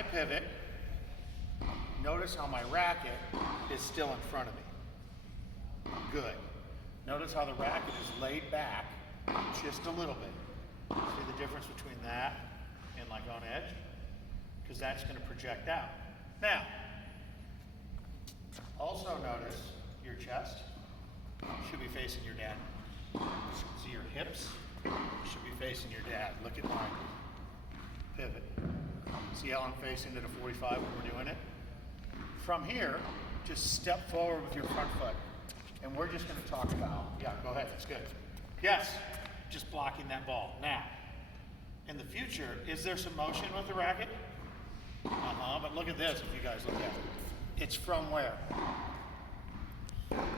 I pivot, notice how my racket is still in front of me. Good. Notice how the racket is laid back just a little bit. See the difference between that and like on edge? Because that's going to project out. Now, also notice your chest should be facing your dad. See your hips should be facing your dad. Look at mine. Pivot. See how I'm facing to the 45 when we're doing it? From here, just step forward with your front foot. And we're just going to talk about, yeah, go ahead, that's good. Yes, just blocking that ball. Now, in the future, is there some motion with the racket? But look at this, if you guys look at it. It's from where?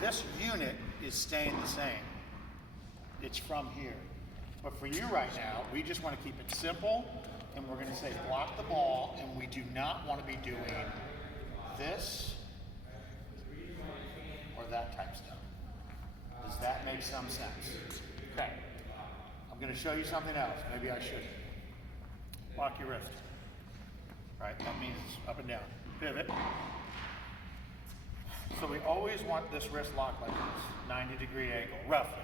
This unit is staying the same. It's from here. But for you right now, we just want to keep it simple, and we're going to say block the ball, and we do not want to be doing this or that type stuff. Does that make some sense? Okay. I'm going to show you something else. Maybe I shouldn't. Lock your wrist. Right, that means up and down. Pivot. So we always want this wrist locked like this, 90-degree angle, roughly.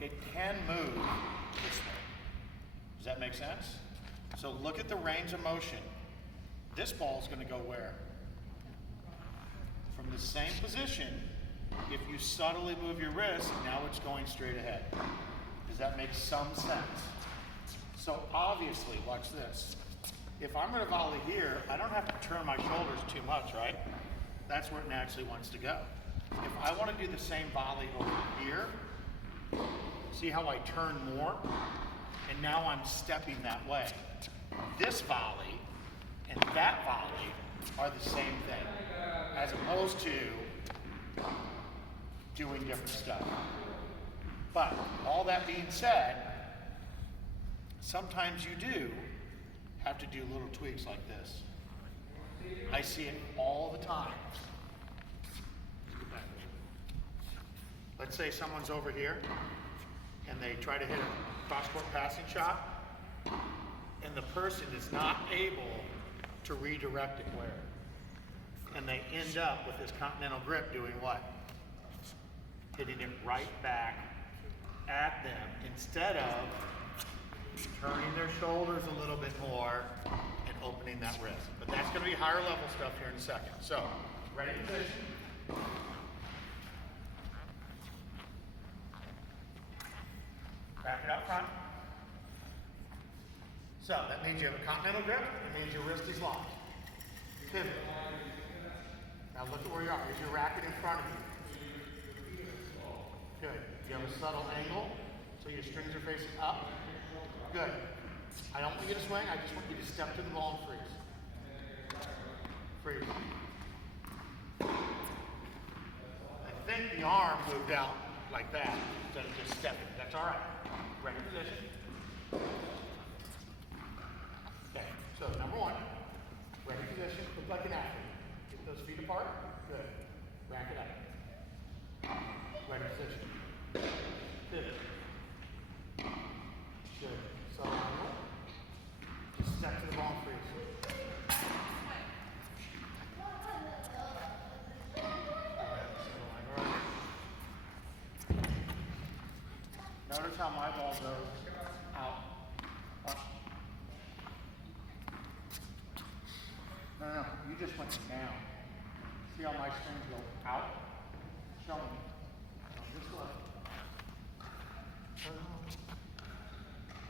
It can move this way. Does that make sense? So look at the range of motion. This ball is going to go where? From the same position, if you subtly move your wrist, now it's going straight ahead. Does that make some sense? So obviously, watch this. If I'm going to volley here, I don't have to turn my shoulders too much, right? That's where it naturally wants to go. If I want to do the same volley over here, see how I turn more? And now I'm stepping that way. This volley and that volley are the same thing, as opposed to doing different stuff. But all that being said, sometimes you do have to do little tweaks like this. I see it all the time. Let's say someone's over here and they try to hit a cross-court passing shot, and the person is not able to redirect it where? And they end up with this continental grip doing what? Hitting it right back at them instead of turning their shoulders a little bit more and opening that wrist. But that's going to be higher level stuff here in a second. So, ready position. Back it up front. So that means you have a continental grip. It means your wrist is locked. Pivot. Now look at where you are. Here's your racket in front of you. Good. You have a subtle angle, so your strings are facing up. Good. I don't want you to swing. I just want you to step to the ball and freeze. Freeze. I think the arm moved out like that instead of just stepping. That's all right. Ready position. Okay, so number one, ready position, look like an athlete. Get those feet apart. Good. Rack it up. Ready position. Pivot. Good. So just step to the ball and freeze. Notice how my ball goes out, up. No, you just went down. See how my strings go out? Show me. This way.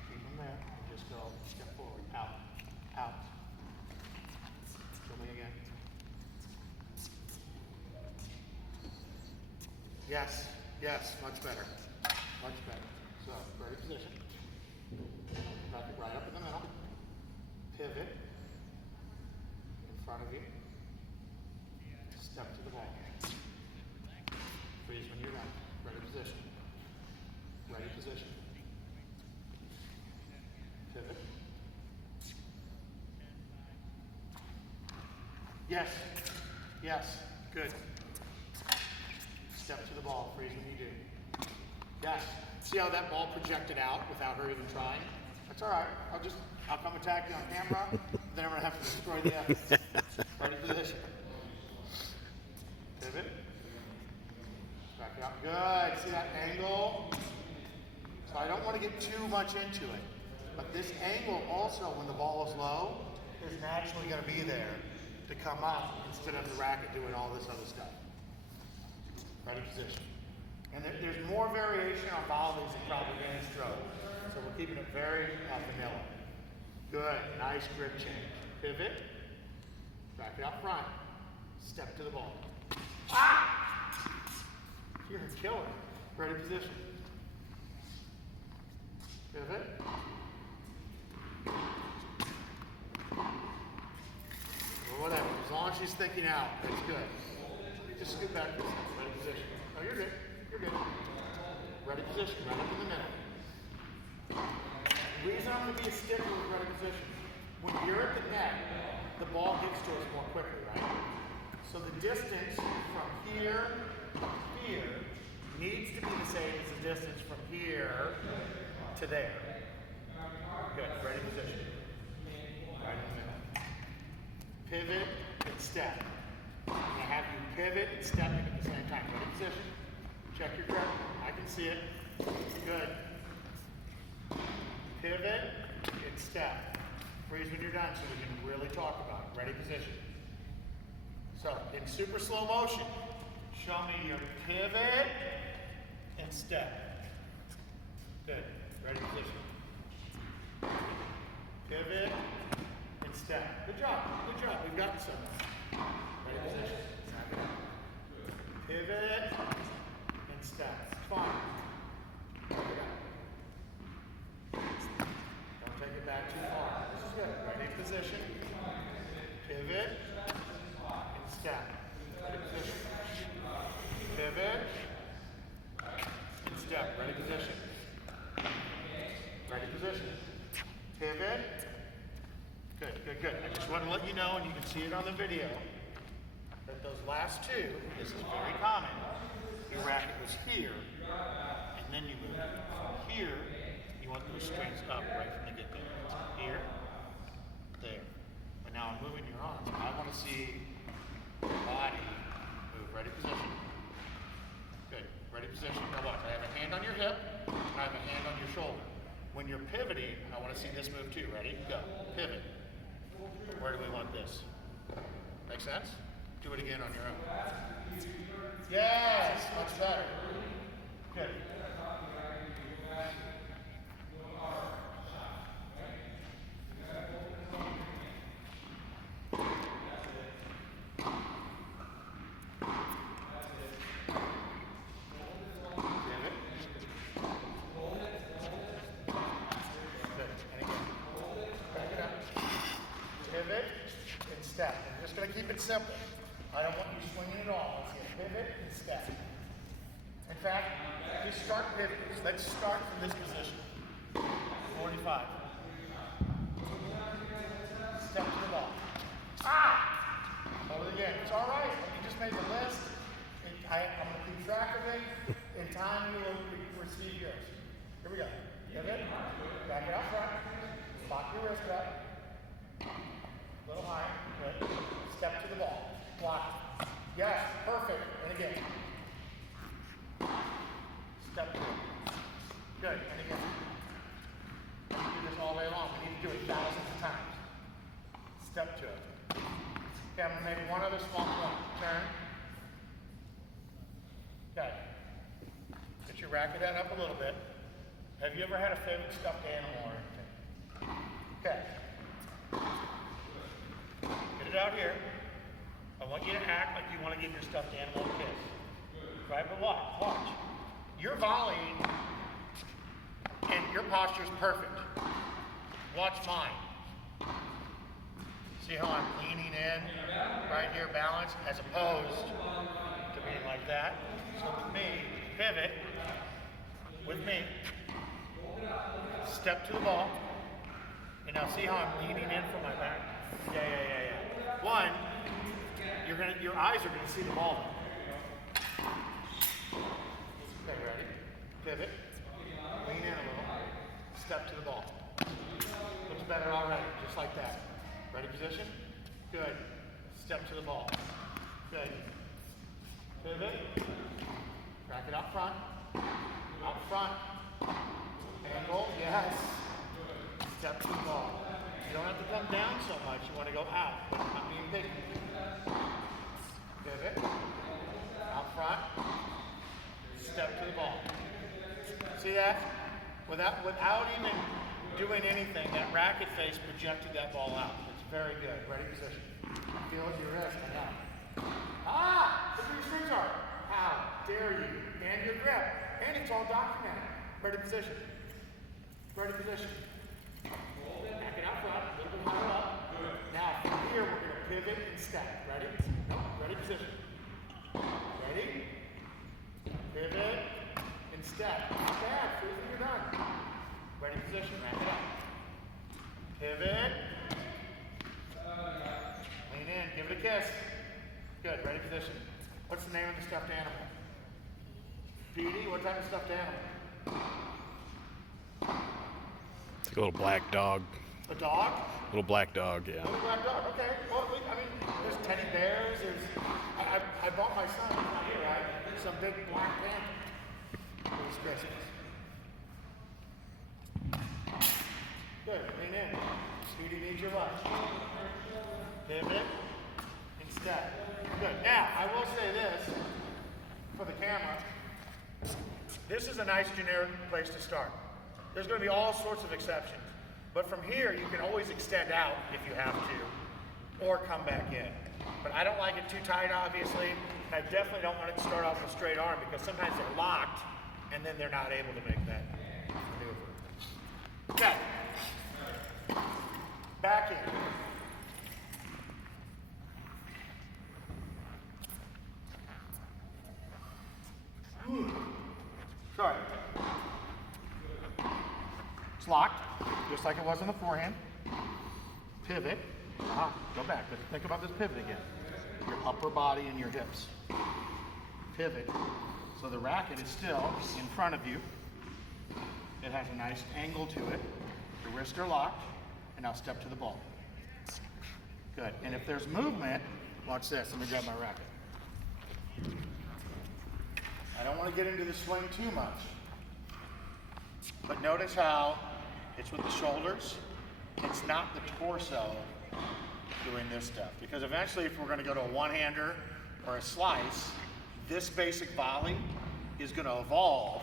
Keep them there. And just go step forward. Out. Out. Show me again. Yes. Yes. Much better. Much better. So, ready position. Back it right up in the middle. Pivot. In front of you. Step to the ball. Freeze when you're done. Ready position. Ready position. Pivot. Yes. Yes. Good. Step to the ball. Freeze when you do. Yes. See how that ball projected out without her even trying? That's all right. I'll just I'll come attack you on camera, then I'm going to have to destroy the evidence. Ready position. Pivot. Back it up. Good. See that angle? So I don't want to get too much into it. But this angle also, when the ball is low, is naturally going to be there to come up instead of the racket doing all this other stuff. Ready position. And there's more variation on volleys than probably any stroke. So we're keeping it very vanilla. Good. Nice grip change. Pivot. Back it up front. Step to the ball. Ah! You're a killer. Ready position. Pivot. Or whatever. As long as she's thinking out, that's good. Just scoot back this time. Ready position. Oh, you're good. You're good. Ready position. Right up in the middle. The reason I'm going to be a stickler with ready position, when you're at the net, the ball gets to us more quickly, right? So the distance from here to here needs to be the same as the distance from here to there. Good. Ready position. Right in the middle. Pivot and step. I'm going to have you pivot and step at the same time. Ready position. Check your grip. I can see it. Good. Pivot and step. Freeze when you're done so we can really talk about it. Ready position. So in super slow motion, show me your pivot and step. Good. Ready position. Pivot and step. Good job. Good job. We've got some. Ready position. Pivot and step. It's fine. Don't take it back too far. This is good. Ready position. Pivot and step. Ready position. Pivot and step. Ready position. Ready position. Pivot. Good, good, good. I just want to let you know, and you can see it on the video, that those last two, this is very common. Your racket was here, and then you move it. From here, you want those strings up right from the get-go. Here, there. And now I'm moving your arms. I want to see your body move. Ready position. Good. Ready position. Now watch. I have a hand on your hip, and I have a hand on your shoulder. When you're pivoting, I want to see this move too. Ready? Go. Pivot. Where do we want this? Make sense? Do it again on your own. Yes, much better. Good. Pivot and step. I'm just going to keep it simple. I don't want you swinging at all. Let's get pivot and step. In fact, just start pivoting. Let's start from this position. 45. Step to the ball. Ah! Hold it again. It's all right. You just made the list. I'm going to keep track of it. In time, you will receive yours. Here we go. Pivot. Back it out front. Lock your wrist up. A little higher. Good. Step to the ball. Block. Yes. Perfect. And again. Step to it. Good. And again. We do this all day long. We need to do it thousands of times. Step to it. Okay, I'm going to make one other small point. Turn. Okay. Get your racket head up a little bit. Have you ever had a favorite stuffed animal or anything? Okay. Get it out here. I want you to act like you want to give your stuffed animal a kiss. Right? But watch. You're volleying and your posture is perfect. Watch mine. See how I'm leaning in right here, balance, as opposed to being like that. So with me, pivot. With me. Step to the ball. And now see how I'm leaning in from my back? Yeah. One, your eyes are gonna see the ball. Okay, ready? Pivot. Lean in a little. Step to the ball. Looks better already, just like that. Ready position? Good. Step to the ball. Good. Pivot. Rack it up front. Up front. Angle, yes. Step to the ball. You don't have to come down so much. You want to go out, but not being big. Pivot. Out front. Step to the ball. See that? Without even doing anything, that racket face projected that ball out. It's very good. Ready position. Feel with your wrist. I know. Ah! Look where your strings are. How dare you? And your grip. And it's all documented. Ready position. Ready position. Back it out front. A little bit higher up. Now, from here, we're going to pivot and step. Ready? No. Ready position. Ready? Pivot and step. Not bad. Feel when you're done. Ready position. Rack it up. Pivot. Lean in. Give it a kiss. Good. Ready position. What's the name of the stuffed animal? Petey, what type of stuffed animal? It's like a little black dog. A dog? Little black dog, yeah. Little black dog, okay. Well, I mean, there's teddy bears, I bought my son, he's not here, right? Some big black panther. For his Christmas. Good, lean in. Petey needs your lunch. Pivot and step. Good. Now, I will say this for the camera. This is a nice generic place to start. There's going to be all sorts of exceptions. But from here, you can always extend out if you have to, or come back in. But I don't like it too tight, obviously. And I definitely don't want it to start off with a straight arm because sometimes they're locked, and then they're not able to make that maneuver. Okay. Back in. Sorry. It's locked, just like it was in the forehand. Pivot. Go back. Let's think about this pivot again. Your upper body and your hips. Pivot. So the racket is still in front of you. It has a nice angle to it. The wrists are locked. And now step to the ball. Good. And if there's movement, watch this. Let me grab my racket. I don't want to get into the swing too much. But notice how it's with the shoulders. It's not the torso doing this stuff. Because eventually if we're going to go to a one-hander or a slice, this basic volley is going to evolve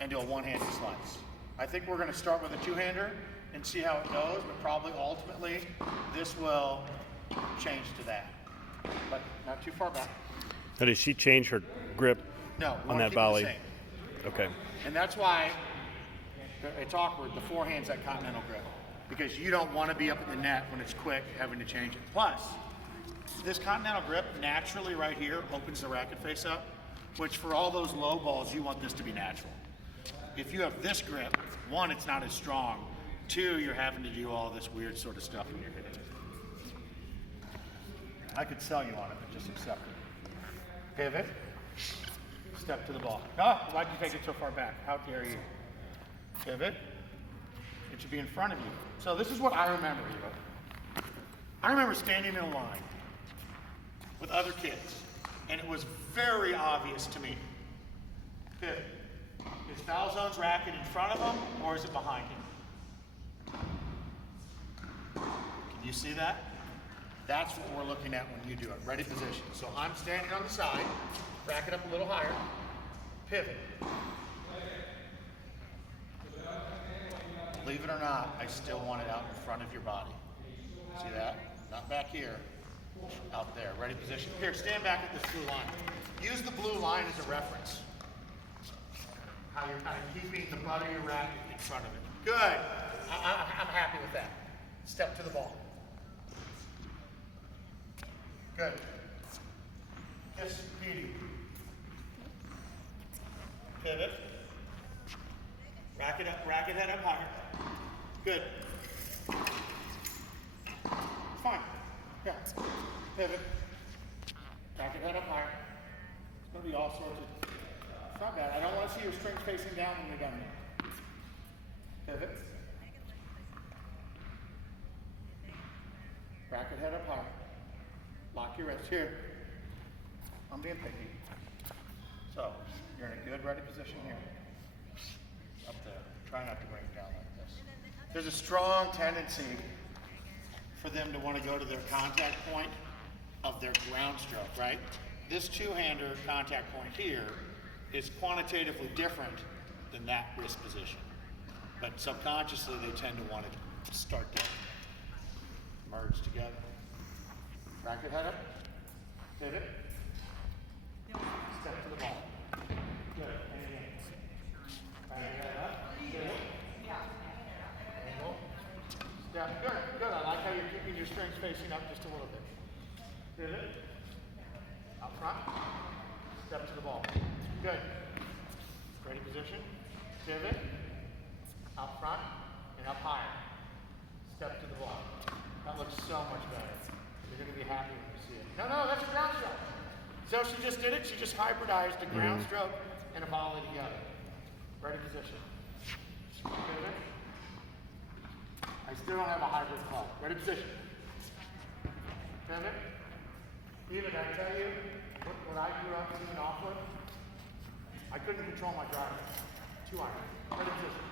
into a one-handed slice. I think we're going to start with a two-hander and see how it goes, but probably ultimately this will change to that. But not too far back. Now, did she change her grip No, on that volley? It the same. Okay. And that's why it's awkward. The forehand's that continental grip. Because you don't want to be up in the net when it's quick, having to change it. Plus, this continental grip naturally right here opens the racket face up, which for all those low balls, you want this to be natural. If you have this grip, one, it's not as strong. Two, you're having to do all this weird sort of stuff when you're hitting it. I could sell you on it, but just accept it. Pivot. Step to the ball. Oh, why'd you take it so far back? How dare you? Pivot. It should be in front of you. So this is what I remember, Eva. I remember standing in a line with other kids, and it was very obvious to me. Pivot. Is foul zone's racket in front of him, or is it behind him? Can you see that? That's what we're looking at when you do it. Ready position. So I'm standing on the side, rack it up a little higher, pivot. Believe it or not, I still want it out in front of your body. See that? Not back here, out there. Ready position. Here, stand back at this blue line. Use the blue line as a reference. How you're kind of keeping the butt of your racket in front of it. Good. I'm happy with that. Step to the ball. Good. Kiss Petey. Pivot. Rack it head up higher. Good. Fine. Yeah. Pivot. Rack it head up higher. It's going to be all sorts of... It's not bad. I don't want to see your strings facing down when you're done. Pivot. Bracket head up high. Lock your wrist. Here. I'm being picky. So, you're in a good ready position here. Up there. Try not to bring it down like this. There's a strong tendency for them to want to go to their contact point of their ground stroke, right? This two-hander contact point here is quantitatively different than that wrist position. But subconsciously, they tend to want to start to merge together. Bracket head up. Pivot. Step to the ball. Good. And again. Bracket head up. Pivot. Angle. Step. Good. Good. I like how you're keeping your strings facing up just a little bit. Pivot. Up front. Step to the ball. Good. Ready position. Pivot. Up front and up higher. Step to the ball. That looks so much better. You're going to be happy when you see it. No, that's a ground stroke. So she just did it. She just hybridized a ground stroke and a volley together. Ready position. Pivot. I still don't have a hybrid club. Ready position. Pivot. Even I tell you, when I grew up in Norfolk, I couldn't control my driver. 2 iron. Ready position.